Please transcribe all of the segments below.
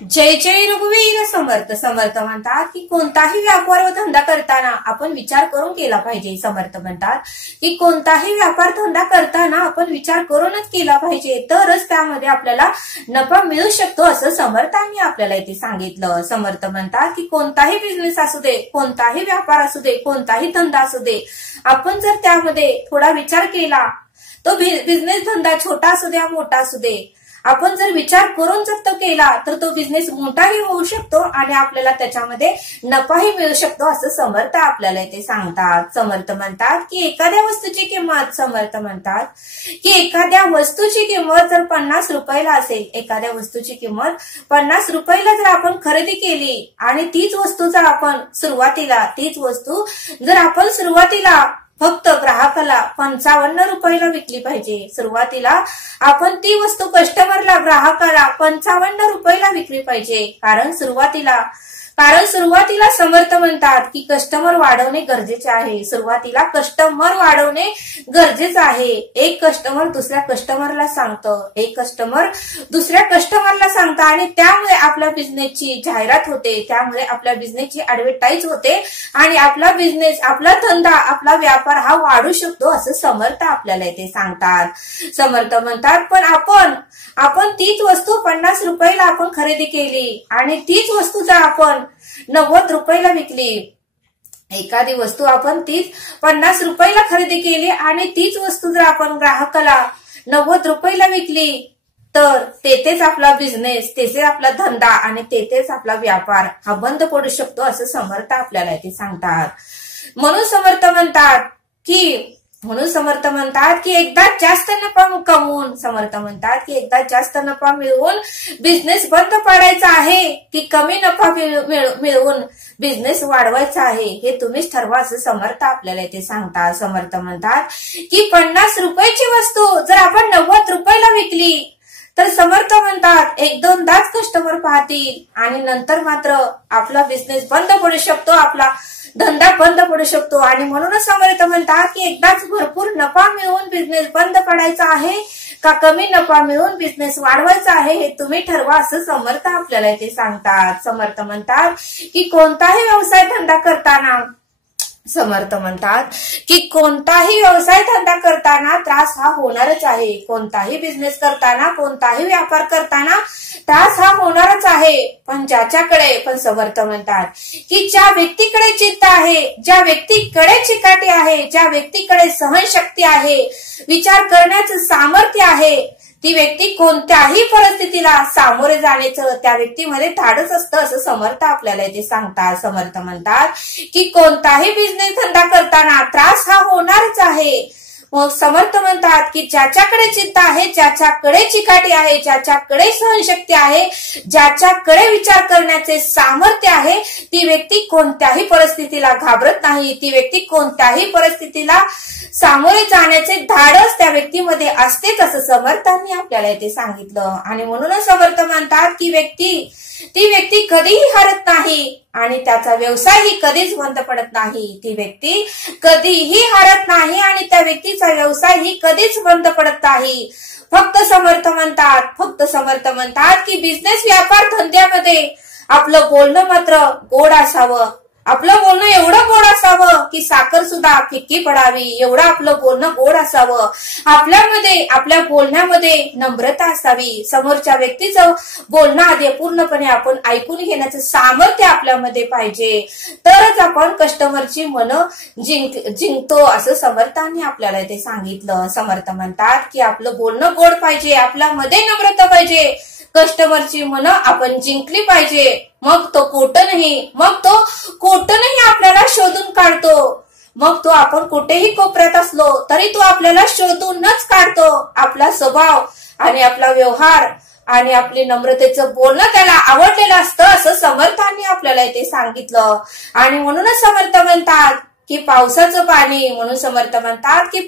जय जय रघुवीर समर्थ. समर्थ म्हणतात की कोणताही व्यापार व धंदा करताना आपण विचार करून केला पाहिजे. समर्थ म्हणतात की कोणताही व्यापार धंदा करताना आपण विचार करूनच केला पाहिजे, तरच त्यामध्ये आपल्याला नफा मिळू शकतो असं समर्थांनी आपल्याला इथे सांगितलं. समर्थ म्हणतात की कोणताही बिझनेस असू दे, कोणताही व्यापार असू दे, कोणताही धंदा असू दे, आपण जर त्यामध्ये थोडा विचार केला, तो बिझनेस धंदा छोटा असू द्या मोठा असू दे, आपण जर विचार करून जर तो केला तर तो बिझनेस मोठाही होऊ शकतो आणि आपल्याला त्याच्यामध्ये नफाही मिळू शकतो असं समर्थ आपल्याला इथे सांगतात. समर्थ म्हणतात की एखाद्या वस्तूची किंमत, समर्थ म्हणतात की एखाद्या वस्तूची किंमत जर 50 रुपयाला असेल, एखाद्या वस्तूची किंमत 50 रुपयाला जर आपण खरेदी केली आणि तीच वस्तू जर आपण सुरुवातीला फक्त ग्राहकाला 55 रुपयाला विकली पाहिजे. सुरुवातीला आपण ती वस्तू कस्टमरला, ग्राहकाला 55 रुपयाला विकली पाहिजे. कारण सुरुवातीला समर्थ म्हणतात की कस्टमर वाढवणे गरजेचे आहे. सुरुवातीला कस्टमर वाढवणे गरजेचं आहे. एक कस्टमर दुसऱ्या कस्टमरला सांगतं, एक कस्टमर दुसऱ्या कस्टमरला सांगतं आणि त्यामुळे आपल्या बिझनेसची जाहिरात होते, त्यामुळे आपल्या बिझनेसची ऍडव्हर्टाईज होते आणि आपला बिझनेस, आपला धंदा, आपला व्यापार हा वाढू शकतो असं समर्थ आपल्याला इथे सांगतात. समर्थ म्हणतात पण आपण तीच वस्तू 50 रुपयाला आपण खरेदी केली आणि तीच वस्तू जर आपण 90 रुपयाला विकली, एखादी वस्तू आपण तीच 50 रुपयाला खरेदी केली आणि तीच वस्तू जर आपण ग्राहकाला 90 रुपयाला विकली, तर तेथेच आपला बिझनेस, तेथेच आपला धंदा आणि तेथेच आपला व्यापार हा बंद पडू शकतो असं समर्थ आपल्याला इथे सांगतात. म्हणून समर्थ म्हणतात की एकदा जास्त नफा कमवून, समर्थ म्हणतात की एकदा जास्त नफा मिळवून बिझनेस बंद पाडायचा आहे की कमी नफा मिळवून बिझनेस वाढवायचा आहे, हे तुम्हीच ठरवा असं समर्थ आपल्याला इथे सांगतात. समर्थ म्हणतात की 50 रुपयाची वस्तू जर आपण 90 रुपयाला विकली तर समर्थ म्हणतात 1-2दाच कस्टमर पाहतील आणि नंतर मात्र आपला बिझनेस बंद पडू शकतो, आपला धंदा बंद पडू शकतो. आणि म्हणूनच समर्थ म्हणतात की एकदाच भरपूर नफा मिळवून बिझनेस बंद पडायचा आहे का कमी नफा मिळवून बिझनेस वाढवायचा आहे, हे तुम्ही ठरवा असं समर्थ आपल्याला इथे सांगतात. समर्थ म्हणतात की कोणताही व्यवसाय धंदा करताना, समर्थ म्हणतात की कोणताही व्यवसाय धंदा करताना त्रास हा होणारच आहे. कोणताही बिझनेस करताना, कोणताही व्यापार करताना त्रास हा होणारच आहे. पण समर्थ म्हणतात की ज्या व्यक्तीकडे चित्त आहे, ज्या व्यक्तीकडे चिकाटी आहे, ज्या व्यक्तीकडे सहनशक्ती आहे, विचार करण्याचं सामर्थ्य आहे, ती व्यक्ती कोणत्याही परिस्थितीला सामोरे जाण्याचं त्या व्यक्तीमध्ये धाडस असतं असं समर्थ आपल्याला इथे सांगतात. समर्थ म्हणतात की कोणताही बिझनेस धंदा करताना त्रास हा होणारच आहे. मग समर्थ म्हणतात की ज्याच्याकडे चित्त आहे, ज्याच्याकडे चिकाटी आहे, ज्याच्याकडे सहनशक्ती आहे, ज्याच्याकडे विचार करण्याचे सामर्थ्य आहे, ती व्यक्ती कोणत्याही परिस्थितीला घाबरत नाही. ती व्यक्ती कोणत्याही परिस्थितीला सामोरे जाण्याचे धाडस त्या व्यक्तीमध्ये असतेच असं समर्थांनी आपल्याला इथे सांगितलं. आणि म्हणूनच समर्थ म्हणतात की ती व्यक्ती कधीही हरत नाही आणि त्याचा व्यवसायही कधीच बंद पडत नाही. ती व्यक्ती कधीही हरत नाही आणि त्या व्यक्तीचा व्यवसायही कधीच बंद पडत नाही. फक्त समर्थ म्हणतात की बिझनेस, व्यापार, धंद्यामध्ये आपलं बोलणं मात्र गोड असावं. आपलं बोलणं एवढं गोड असावं की साखर सुद्धा फिक्की पडावी, एवढं आपलं बोलणं गोड असावं. आपल्या बोलण्यामध्ये नम्रता असावी. समोरच्या व्यक्तीचं बोलणं आधी पूर्णपणे आपण ऐकून घेण्याचं सामर्थ्य आपल्यामध्ये पाहिजे, तरच आपण कस्टमरची मनं जिंकतो असं समर्थांनी आपल्याला इथे सांगितलं. समर्थ म्हणतात की आपलं बोलणं गोड पाहिजे, आपल्यामध्ये नम्रता पाहिजे, कस्टमरची मनं आपण जिंकली पाहिजे. मग तो कोटनही आपल्याला शोधून काढतो. मग तो आपण कुठेही कोपऱ्यात असलो तरी तो आपल्याला शोधूनच काढतो. आपला स्वभाव आणि आपला व्यवहार आणि आपली नम्रतेचं बोलणं त्याला आवडलेलं असतं असं समर्थांनी आपल्याला इथे सांगितलं. आणि म्हणूनच समर्थ म्हणतात की पावसाचं पाणी,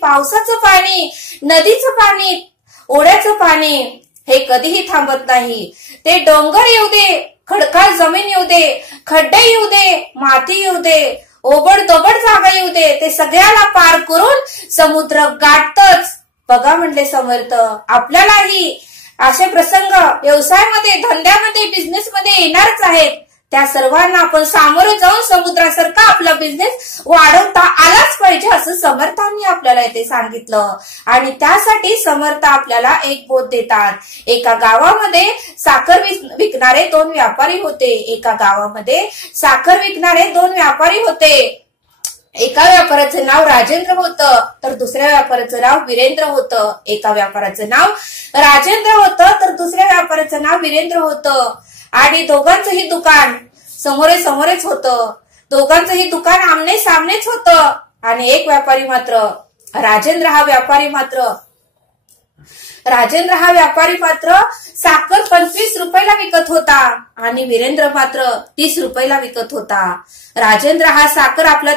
पावसाचं पाणी, नदीचं पाणी, ओढ्याचं पाणी हे कधीही थांबत नाही. ते डोंगर येऊ दे, खडकाळ जमीन येऊ दे, खड्डे येऊ दे, माती येऊ दे, ओबड-दोबड जागा येऊ दे, ते सगळ्याला पार करून समुद्र गाठतच. बघा म्हणले समर्थ, आपल्यालाही असे प्रसंग व्यवसायामध्ये, धंद्यामध्ये, बिझनेसमध्ये येणारच आहेत. त्या सर्वांना आपण सामोरे जाऊन समुद्रासारखा आपला बिझनेस वाढवता आलाच पाहिजे असं समर्थांनी आपल्याला इथे सांगितलं. आणि त्यासाठी समर्थ आपल्याला एक बोध देतात. एका गावामध्ये साखर विकणारे 2 व्यापारी होते. एका गावामध्ये साखर विकणारे 2 व्यापारी होते. एका व्यापाऱ्याचं नाव राजेंद्र होतं, तर दुसऱ्या व्यापाऱ्याचं नाव वीरेंद्र होतं. एका व्यापाऱ्याचं नाव राजेंद्र होतं, तर दुसऱ्या व्यापाऱ्याचं नाव वीरेंद्र होतं. आणि दोघांचंही दुकान समोरेच होतं. दोघांचंही दुकान आमने सामनेच होतं. आणि एक व्यापारी मात्र राजेंद्र हा व्यापारी मात्र साखर 25 रुपयाला विकत होता आणि वीरेंद्र मात्र 30 रुपयाला विकत होता. राजेंद्र हा साखर आपल्या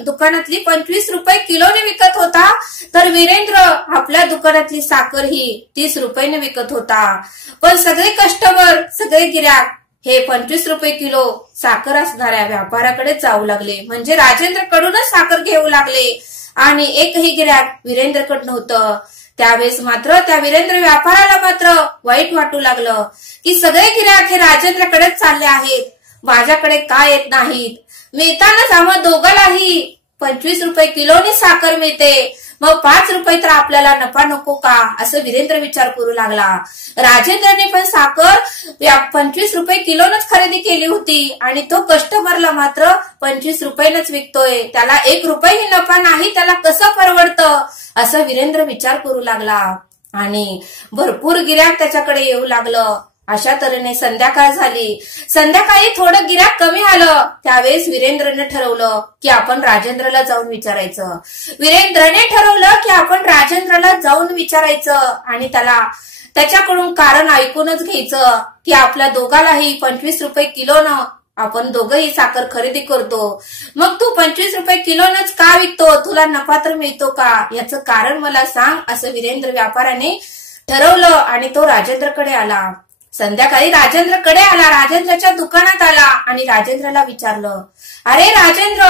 दुकानातली 25 रुपये किलोने विकत होता, तर वीरेंद्र आपल्या दुकानातली साखर ही 30 रुपयाने विकत होता. पण सगळे कस्टमर, सगळे गिराक हे 25 रुपये किलो साखर असणाऱ्या व्यापाराकडे जाऊ लागले. म्हणजे राजेंद्र कडूनच साखर घेऊ लागले आणि एकही गिराक वीरेंद्रकडे नव्हतं. त्यावेळेस मात्र त्या वीरेंद्र व्यापाराला मात्र वाईट वाटू लागलं की सगळे गिराक हे राजेंद्रकडेच चालले आहेत, माझ्याकडे का येत नाहीत. मिळतानाच आम्हा दोघांनाही 25 रुपये किलोनी साखर मिळते, मग 5 रुपये तर आपल्याला नफा नको का, असं वीरेंद्र विचार करू लागला. राजेंद्रने पण साखर 25 रुपये किलोनच खरेदी केली होती आणि तो कस्टमरला मात्र 25 रुपयानच विकतोय, त्याला 1 रुपयाही नफा नाही, त्याला कसं परवडतं, असं वीरेंद्र विचार करू लागला. आणि भरपूर गिऱ्हाईक त्याच्याकडे येऊ लागलं. अशा तऱ्हेने संध्याकाळ झाली. संध्याकाळी थोडं गिऱ्हाईक कमी आलं. त्यावेळेस वीरेंद्रने ठरवलं की आपण राजेंद्रला जाऊन विचारायचं. आणि त्याच्याकडून कारण ऐकूनच घ्यायचं की आपल्या दोघांनाही 25 रुपये किलोनं आपण दोघंही साखर खरेदी करतो, मग तू 25 रुपये किलोनच का विकतो, तुला नफा तर मिळतो का, याचं कारण मला सांग, असं वीरेंद्र व्यापाऱ्याने ठरवलं. आणि तो राजेंद्रकडे आला. संध्याकाळी राजेंद्रच्या दुकानात आला आणि राजेंद्रला विचारलं, अरे राजेंद्र,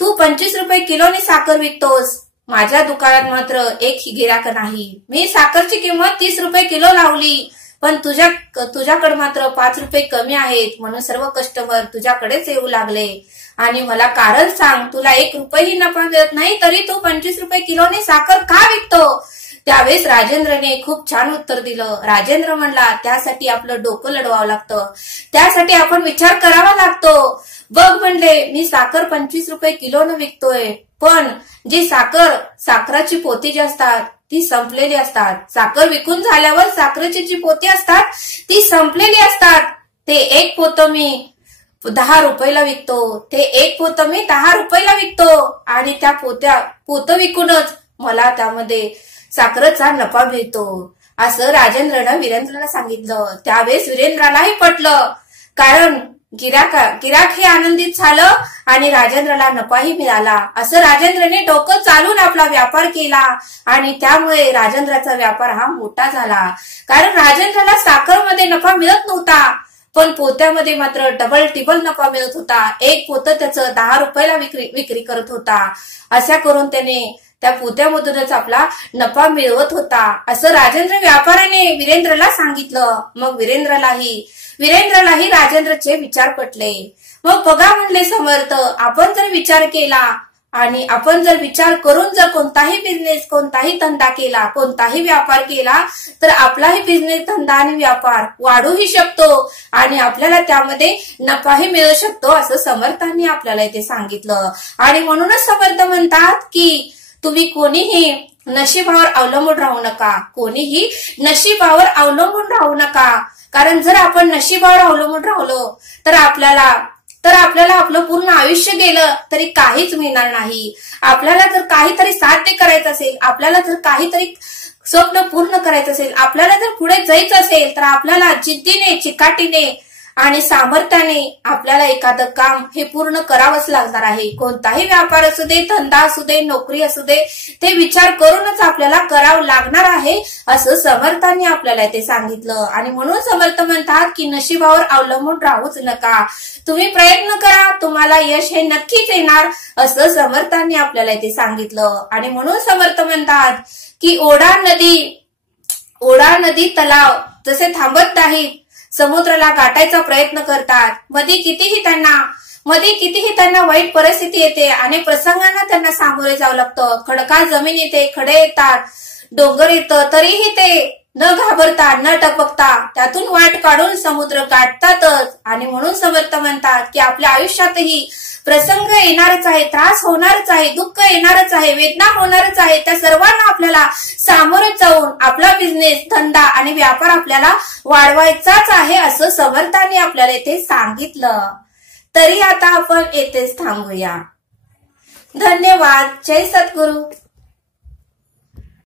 तू 25 रुपये किलोनी साखर विकतोस, माझ्या दुकानात मात्र एकही गिराक नाही. मी साखरची किंमत 30 रुपये किलो लावली, पण तुझ्याकडे मात्र 5 रुपये कमी आहेत, म्हणून सर्व कस्टमर तुझ्याकडेच येऊ लागले. आणि मला कारण सांग, तुला 1 रुपयाही नफा मिळत नाही तरी तू 25 रुपये किलोने साखर का विकतो. त्यावेळेस राजेंद्रने खूप छान उत्तर दिलं. राजेंद्र म्हणला, त्यासाठी आपलं डोकं लढवावं लागतं, त्यासाठी आपण विचार करावा लागतो. बघ म्हणले, मी साखर 25 रुपये किलोनं विकतोय, पण जी साखराची पोती जी असतात ती संपलेली असतात. साखर विकून झाल्यावर साखरेची जी पोती असतात ती संपलेली असतात. ते एक पोतं मी 10 रुपयाला विकतो, आणि त्या पोतं विकूनच मला त्यामध्ये साखरेचा नफा मिळतो, असं राजेंद्रनं वीरेंद्रला सांगितलं. त्यावेळेस वीरेंद्रालाही पटलं, कारण गिराक हे आनंदित झालं आणि राजेंद्रला नफाही मिळाला. असं राजेंद्रने डोकं चालून आपला व्यापार केला आणि त्यामुळे राजेंद्राचा व्यापार हा मोठा झाला. कारण राजेंद्रला साखरमध्ये नफा मिळत नव्हता, पण पोत्यामध्ये मात्र डबल टिबल नफा मिळत होता. एक पोतं त्याचं 10 रुपयाला विक्री करत होता. अशा करून त्याने त्या पोत्यामधूनच आपला नफा मिळवत होता, असं राजेंद्र व्यापाराने वीरेंद्रला सांगितलं. मग वीरेंद्रलाही राजेंद्रचे विचार पटले. मग बघा म्हणले समर्थ, आपण जर विचार केला आणि आपण जर विचार करून जर कोणताही बिझनेस, कोणताही धंदा केला, कोणताही व्यापार केला, तर आपलाही बिझनेस, धंदा आणि व्यापार वाढूही शकतो आणि आपल्याला त्यामध्ये नफाही मिळू शकतो, असं समर्थांनी आपल्याला इथे सांगितलं. आणि म्हणूनच समर्थ म्हणतात की तुम्ही कोणीही नशिबावर अवलंबून राहू नका. कारण जर आपण नशिबावर अवलंबून राहिलो तर आपल्याला आपलं पूर्ण आयुष्य गेलं तरी काहीच मिळणार नाही. आपल्याला जर काहीतरी साध्य करायचं असेल, आपल्याला जर काहीतरी स्वप्न पूर्ण करायचं असेल, आपल्याला जर पुढे जायचं असेल, तर आपल्याला जिद्दीने, चिकाटीने आणि सामर्थ्याने आपल्याला एखादं काम हे पूर्ण करावंच लागणार आहे. कोणताही व्यापार असू दे, धंदा असू दे, नोकरी असू दे, ते विचार करूनच आपल्याला करावं लागणार आहे, असं समर्थांनी आपल्याला ते सांगितलं. आणि म्हणून समर्थ म्हणतात की नशिबावर अवलंबून राहूच नका, तुम्ही प्रयत्न करा, तुम्हाला यश हे नक्कीच येणार, असं समर्थांनी आपल्याला ते सांगितलं. आणि म्हणून समर्थ म्हणतात की ओढा नदी ओढा नदी तलाव जसे थांबत नाहीत, समुद्राला गाठायचा प्रयत्न करतात, मध्ये कितीही त्यांना वाईट परिस्थिती येते, अनेक प्रसंगांना त्यांना सामोरे जावं लागतं, खडकाळ जमीन येते, खडे येतात, डोंगर येतं, तरीही ते न घाबरता न टपकता त्यातून वाट काढून समुद्र गाठतातच. आणि म्हणून समर्थ म्हणतात की आपल्या आयुष्यातही प्रसंग येणारच आहे, त्रास होणारच आहे, दुःख येणारच आहे, वेदना होणारच आहे, त्या सर्वांना आपल्याला सामोरे जाऊन आपला बिझनेस, धंदा आणि व्यापार आपल्याला वाढवायचाच आहे असं समर्थांनी आपल्याला इथे सांगितलं. तरी आता आपण येथेच थांबूया. धन्यवाद. जय सद्गुरू.